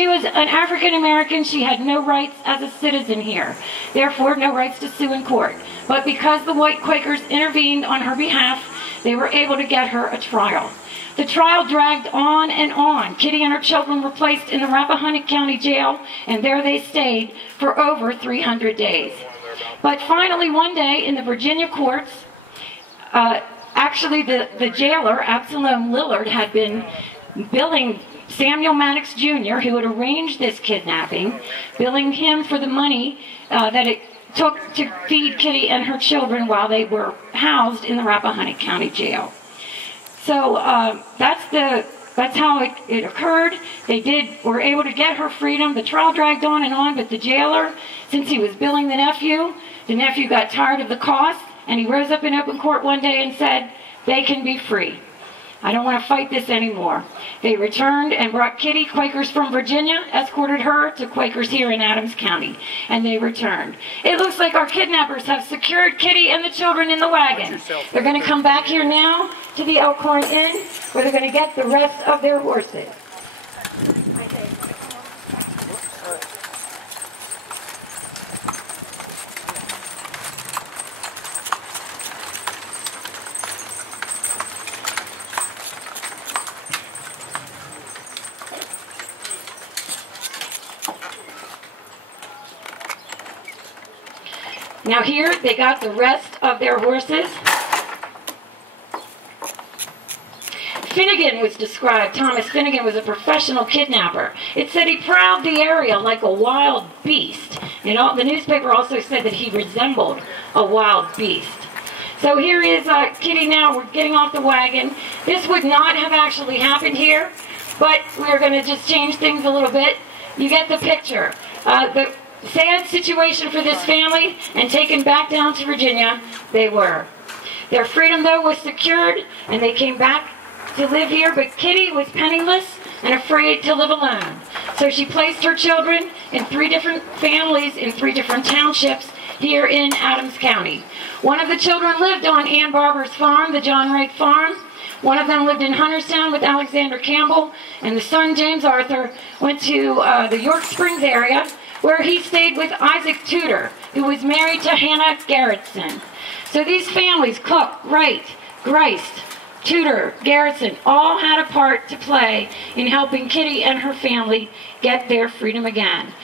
She was an African American. She had no rights as a citizen here, therefore no rights to sue in court. But because the white Quakers intervened on her behalf, they were able to get her a trial. The trial dragged on and on. Kitty and her children were placed in the Rappahannock County Jail, and there they stayed for over 300 days. But finally, one day in the Virginia courts, actually the jailer, Absalom Lillard, had been billing Samuel Maddox Jr., who had arranged this kidnapping, billing him for the money that it took to feed Kitty and her children while they were housed in the Rappahannock County Jail. So that's how it occurred. They were able to get her freedom. The trial dragged on and on, but the jailer, since he was billing the nephew got tired of the cost, and he rose up in open court one day and said, "They can be free. I don't want to fight this anymore." They returned and brought Kitty. Quakers from Virginia escorted her to Quakers here in Adams County, and they returned. It looks like our kidnappers have secured Kitty and the children in the wagon. They're going to come back here now to the Elkhorn Inn, where they're going to get the rest of their horses. Now here, they got the rest of their horses. Finnegan was described. Thomas Finnegan was a professional kidnapper. It said he prowled the area like a wild beast. You know, the newspaper also said that he resembled a wild beast. So here is Kitty now. We're getting off the wagon. This would not have actually happened here, but we're going to just change things a little bit. You get the picture. The sad situation for this family, and taken back down to Virginia they were. Their freedom, though, was secured, and they came back to live here, but Kitty was penniless and afraid to live alone. So she placed her children in 3 different families in 3 different townships here in Adams County. One of the children lived on Ann Barber's farm, the John Wright farm. One of them lived in Hunterstown with Alexander Campbell, and the son, James Arthur, went to the York Springs area, where he stayed with Isaac Tudor, who was married to Hannah Garretson. So these families, Cook, Wright, Grice, Tudor, Garretson, all had a part to play in helping Kitty and her family get their freedom again.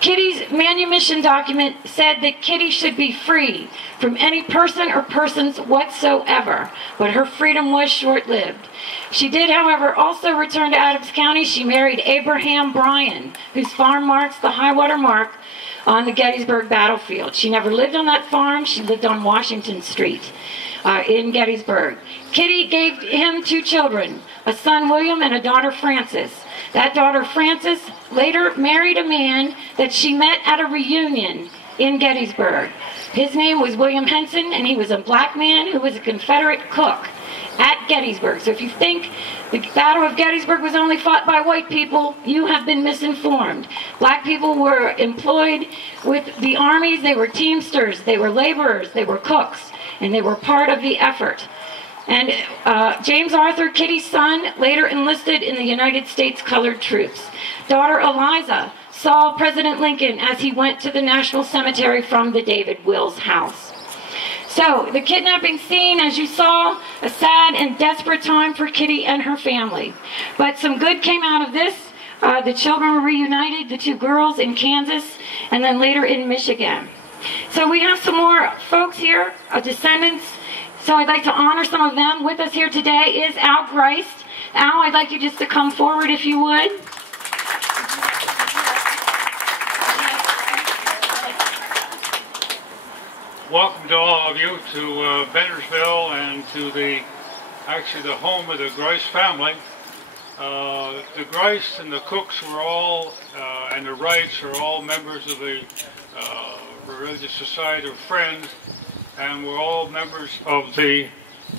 Kitty's manumission document said that Kitty should be free from any person or persons whatsoever, but her freedom was short-lived. She did, however, also return to Adams County. She married Abraham Bryan, whose farm marks the high-water mark on the Gettysburg battlefield. She never lived on that farm. She lived on Washington Street in Gettysburg. Kitty gave him 2 children, a son, William, and a daughter, Frances. That daughter, Frances, later married a man that she met at a reunion in Gettysburg. His name was William Henson, and he was a black man who was a Confederate cook at Gettysburg. So if you think the Battle of Gettysburg was only fought by white people, you have been misinformed. Black people were employed with the armies. They were teamsters, they were laborers, they were cooks, and they were part of the effort. And James Arthur, Kitty's son, later enlisted in the United States Colored Troops. Daughter Eliza saw President Lincoln as he went to the National Cemetery from the David Wills house. So the kidnapping scene, as you saw, a sad and desperate time for Kitty and her family. But some good came out of this. The children were reunited, the 2 girls in Kansas, and then later in Michigan. So we have some more folks here, descendants. So I'd like to honor some of them. With us here today is Al Grice. Al, I'd like you just to come forward if you would. Welcome to all of you to Bennersville and to the home of the Grice family. The Grice and the Cooks were all, and the Wrights are all members of the Religious Society of Friends, and we're all members of the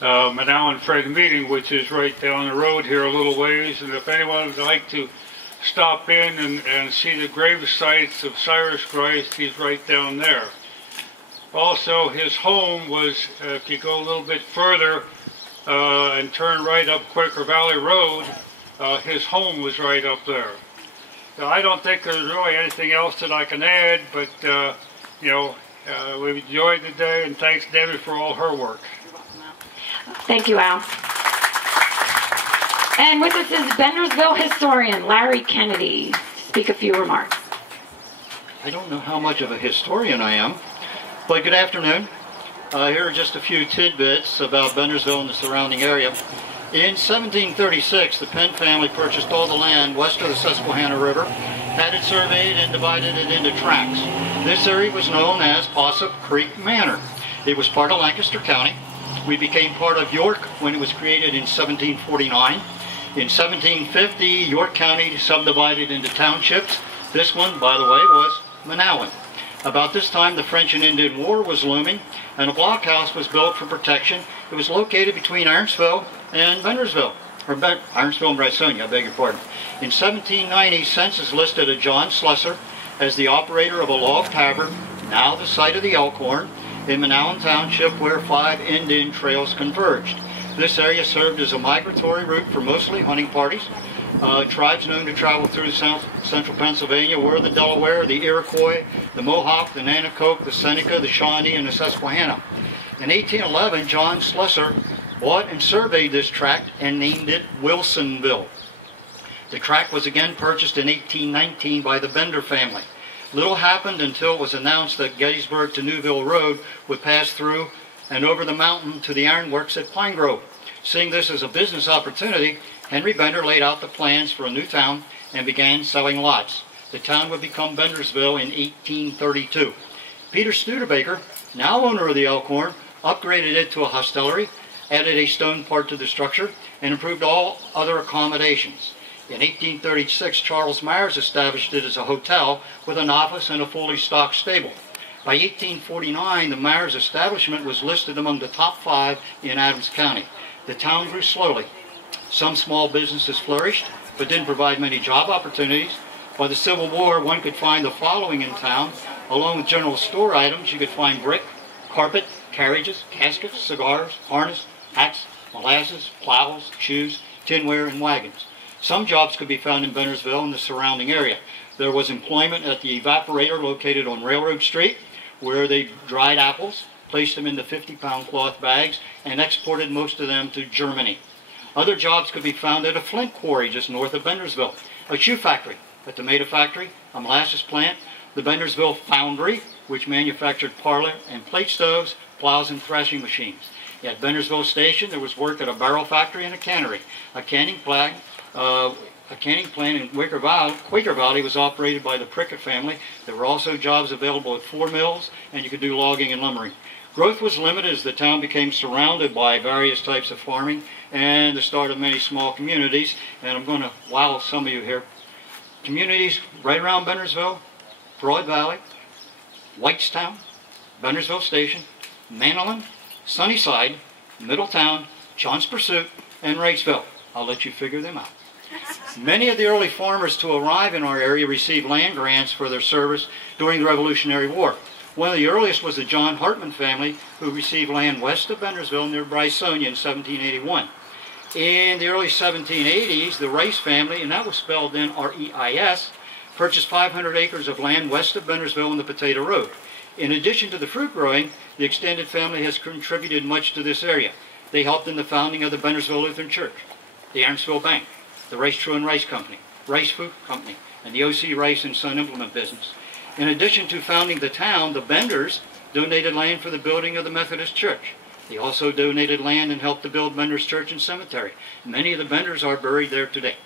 Manow and Friend meeting, which is right down the road here a little ways. And if anyone would like to stop in and see the grave sites of Cyrus Grice, he's right down there. Also, his home was, if you go a little bit further and turn right up Quaker Valley Road, his home was right up there. So I don't think there's really anything else that I can add, but we've enjoyed the day, and thanks Debbie for all her work. Thank you, Al. And with us is Bendersville historian Larry Kennedy to speak a few remarks. I don't know how much of a historian I am, but good afternoon. Here are just a few tidbits about Bendersville and the surrounding area. In 1736, the Penn family purchased all the land west of the Susquehanna River, had it surveyed and divided it into tracts. This area was known as Possup Creek Manor. It was part of Lancaster County. We became part of York when it was created in 1749. In 1750, York County subdivided into townships. This one, by the way, was Manawan. About this time, the French and Indian War was looming, and a blockhouse was built for protection. It was located between Ironsville and Bendersville, or Ironsville and Brisonia, I beg your pardon. In 1790, census listed a John Slusser as the operator of a log tavern, now the site of the Elkhorn, in Manawan Township, where 5 Indian trails converged. This area served as a migratory route for mostly hunting parties. Tribes known to travel through central Pennsylvania were the Delaware, the Iroquois, the Mohawk, the Nanticoke, the Seneca, the Shawnee, and the Susquehanna. In 1811, John Slusser bought and surveyed this tract and named it Wilsonville. The tract was again purchased in 1819 by the Bender family. Little happened until it was announced that Gettysburg to Newville Road would pass through and over the mountain to the ironworks at Pine Grove. Seeing this as a business opportunity, Henry Bender laid out the plans for a new town and began selling lots. The town would become Bendersville in 1832. Peter Studebaker, now owner of the Elkhorn, upgraded it to a hostelry, added a stone part to the structure, and improved all other accommodations. In 1836, Charles Myers established it as a hotel with an office and a fully stocked stable. By 1849, the Myers establishment was listed among the top 5 in Adams County. The town grew slowly. Some small businesses flourished, but didn't provide many job opportunities. By the Civil War, one could find the following in town. Along with general store items, you could find brick, carpet, carriages, caskets, cigars, harness, hats, molasses, plows, shoes, tinware, and wagons. Some jobs could be found in Bendersville and the surrounding area. There was employment at the evaporator located on Railroad Street, where they dried apples, placed them into 50-pound cloth bags, and exported most of them to Germany. Other jobs could be found at a flint quarry just north of Bendersville, a shoe factory, a tomato factory, a molasses plant, the Bendersville Foundry, which manufactured parlor and plate stoves, plows, and thrashing machines. At Bendersville Station, there was work at a barrel factory and a cannery. A canning plant in Quaker Valley was operated by the Prickett family. There were also jobs available at 4 mills, and you could do logging and lumbering. Growth was limited as the town became surrounded by various types of farming and the start of many small communities. And I'm going to wow some of you here. Communities right around Bendersville: Broad Valley, Whitestown, Bendersville Station, Manilyn, Sunnyside, Middletown, John's Pursuit, and Wrightsville. I'll let you figure them out. Many of the early farmers to arrive in our area received land grants for their service during the Revolutionary War. One of the earliest was the John Hartman family, who received land west of Bendersville near Brisonia in 1781. In the early 1780s, the Rice family, and that was spelled in R-E-I-S, purchased 500 acres of land west of Bendersville on the Potato Road. In addition to the fruit growing, the extended family has contributed much to this area. They helped in the founding of the Bendersville Lutheran Church, the Ironsville Bank, the Rice True and Rice Company, Rice Food Company, and the O.C. Rice and Son Implement business. In addition to founding the town, the Benders donated land for the building of the Methodist Church. They also donated land and helped to build Bender's Church and Cemetery. Many of the Benders are buried there today.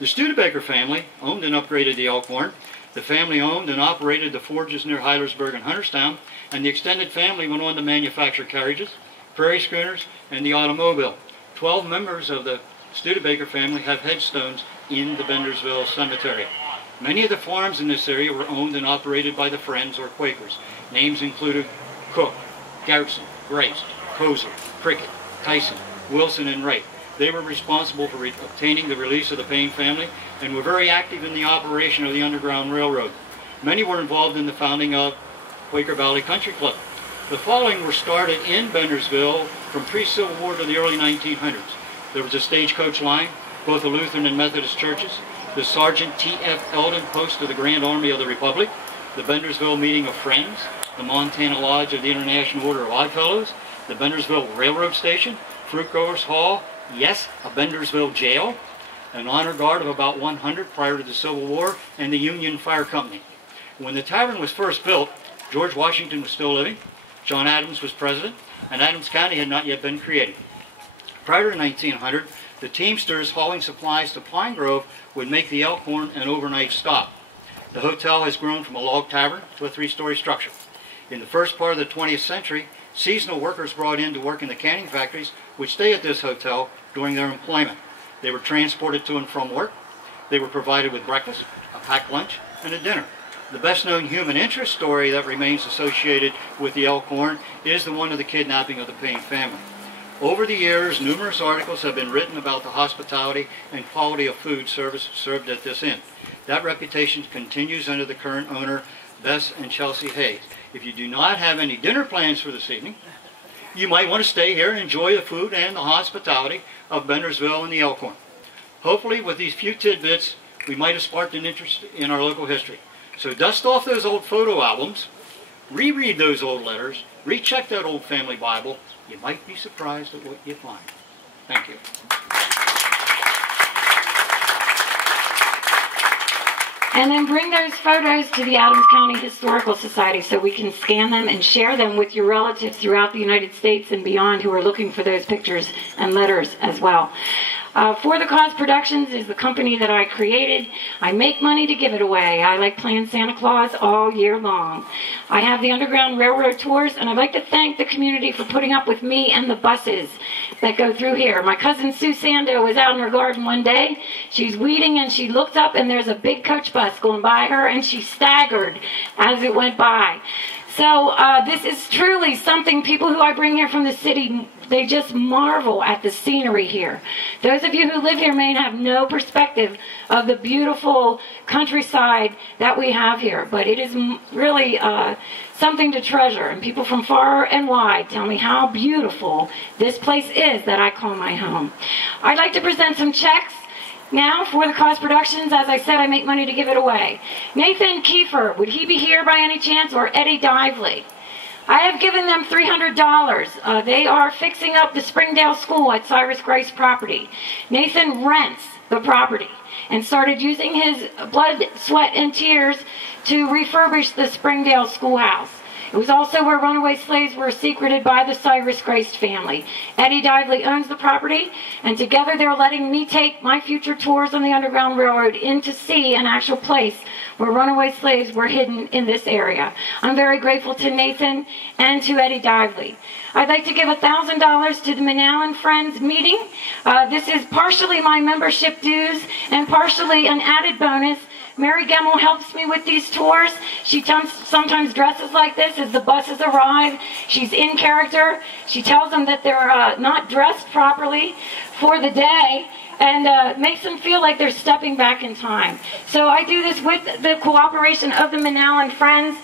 The Studebaker family owned and upgraded the Elkhorn. The family owned and operated the forges near Heilersburg and Hunterstown, and the extended family went on to manufacture carriages, prairie schooners, and the automobile. 12 members of the Studebaker family have headstones in the Bendersville Cemetery. Many of the farms in this area were owned and operated by the Friends or Quakers. Names included Cook, Garrison, Grace, Koser, Prickett, Tyson, Wilson, and Wright. They were responsible for obtaining the release of the Payne family and were very active in the operation of the Underground Railroad. Many were involved in the founding of Quaker Valley Country Club. The following were started in Bendersville from pre-Civil War to the early 1900s. There was a stagecoach line, both the Lutheran and Methodist churches, the Sergeant T.F. Eldon Post of the Grand Army of the Republic, the Bendersville Meeting of Friends, the Montana Lodge of the International Order of Oddfellows, the Bendersville Railroad Station, Fruit Growers Hall, yes, a Bendersville jail, an honor guard of about 100 prior to the Civil War, and the Union Fire Company. When the tavern was first built, George Washington was still living, John Adams was president, and Adams County had not yet been created. Prior to 1900, the teamsters hauling supplies to Pine Grove would make the Elkhorn an overnight stop. The hotel has grown from a log tavern to a 3-story structure. In the first part of the 20th century, seasonal workers brought in to work in the canning factories would stay at this hotel during their employment. They were transported to and from work. They were provided with breakfast, a packed lunch, and a dinner. The best-known human interest story that remains associated with the Elkhorn is the one of the kidnapping of the Payne family. Over the years, numerous articles have been written about the hospitality and quality of food service served at this inn. That reputation continues under the current owner, Bess and Chelsea Hayes. If you do not have any dinner plans for this evening, you might want to stay here and enjoy the food and the hospitality of Bendersville and the Elkhorn. Hopefully, with these few tidbits, we might have sparked an interest in our local history. So dust off those old photo albums, reread those old letters, recheck that old family Bible. You might be surprised at what you find. Thank you. And then bring those photos to the Adams County Historical Society so we can scan them and share them with your relatives throughout the United States and beyond who are looking for those pictures and letters as well. For the Cause Productions is the company that I created. I make money to give it away. I like playing Santa Claus all year long. I have the Underground Railroad tours, and I'd like to thank the community for putting up with me and the buses that go through here. My cousin Sue Sando was out in her garden one day. She's weeding, and she looked up, and there's a big coach bus going by her, and she staggered as it went by. So this is truly something people who I bring here from the city, they just marvel at the scenery here. Those of you who live here may have no perspective of the beautiful countryside that we have here, but it is really something to treasure. And people from far and wide tell me how beautiful this place is that I call my home. I'd like to present some checks. Now, for the Cause Productions, as I said, I make money to give it away. Nathan Kiefer, would he be here by any chance, or Eddie Dively? I have given them $300. They are fixing up the Springdale School at Cyrus Grace property. Nathan rents the property and started using his blood, sweat, and tears to refurbish the Springdale Schoolhouse. It was also where runaway slaves were secreted by the Cyrus Grace family. Eddie Dively owns the property, and together they're letting me take my future tours on the Underground Railroad in to see an actual place where runaway slaves were hidden in this area. I'm very grateful to Nathan and to Eddie Dively. I'd like to give $1,000 to the Manal & Friends meeting. This is partially my membership dues and partially an added bonus. Mary Gemmel helps me with these tours. She sometimes dresses like this as the buses arrive. She's in character. She tells them that they're not dressed properly for the day and makes them feel like they're stepping back in time. So I do this with the cooperation of the Manal & Friends.